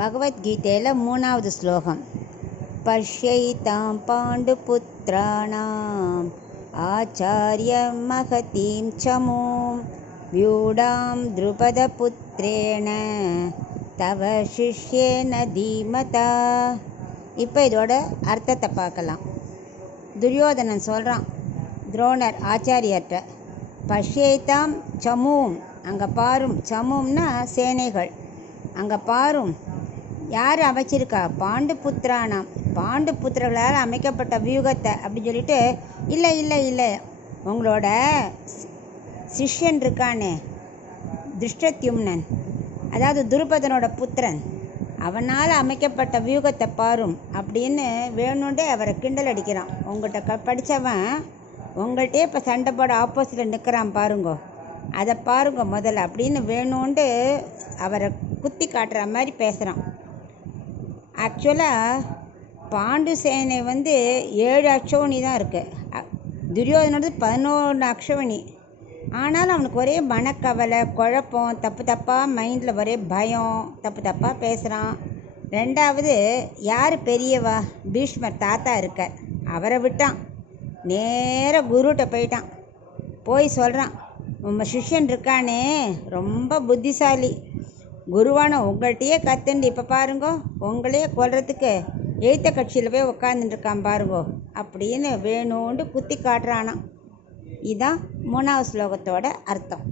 பகவத்கீதையில் 3வது ஸ்லோகம். பஷ்யைதாம் பாண்டுபுத்ராணாம் ஆச்சாரிய மகதீம் சமூம் வியூடாம் த்ருபதபுத்ரேண தவ சிஷ்யேன தீமதா. இப்போ இதோட அர்த்தத்தை பார்க்கலாம். துரியோதனன் சொல்கிறான் துரோணர் ஆச்சாரியர்கிட்ட, பஷ்யைதாம் சமூம், அங்கே பாரும். சமூம்னா சேனைகள். அங்கே பாரும், யார் அமைச்சிருக்கா? பாண்டு புத்திரானாம், பாண்டு புத்திரர்களால் அமைக்கப்பட்ட வியூகத்தை அப்படின்னு சொல்லிட்டு, இல்லை இல்லை இல்லை, உங்களோட சிஷ்யன் இருக்கானே திருஷ்டத்யும்னன், அதாவது துருபதனோட புத்திரன், அவனால் அமைக்கப்பட்ட வியூகத்தை பாரும் அப்படின்னு வேணுண்டே அவரை கிண்டல் அடிக்கிறான். உங்கள்கிட்ட படித்தவன் உங்கள்கிட்டே இப்போ சண்டை போட ஆப்போசிட்டில் நிற்கிறான் பாருங்கோ, அதை பாருங்க முதல்ல அப்படின்னு வேணுண்டு அவரை குத்தி காட்டுற மாதிரி பேசுகிறான். ஆக்சுவலாக பாண்டு சேனை 7 அக்ஷோணி தான் இருக்குது. துரியோதனோட 11 அக்ஷோணி. ஆனாலும் அவனுக்கு ஒரே மனக்கவலை, குழப்பம், தப்பு தப்பாக மைண்டில் ஒரே பயம், தப்பு தப்பாக பேசுகிறான். ரெண்டாவது, யார் பெரியவா? பீஷ்மர் தாத்தா இருக்கார், அவரை விட்டான். நேராக குருகிட்ட போயிட்டான். போய் சொல்கிறான், உங்கள் சிஷ்யன் இருக்கானே ரொம்ப புத்திசாலி, குருவான உங்கள்கிட்டயே கத்துண்டு இப்போ பாருங்கோ உங்களையே கொல்றதுக்கு எய்த்த கட்சியில் போய் உட்காந்துட்டுருக்கான் பாருங்கோ அப்படின்னு வேணுண்டு குத்தி காட்டுறானான். இதுதான் 3வது ஸ்லோகத்தோட அர்த்தம்.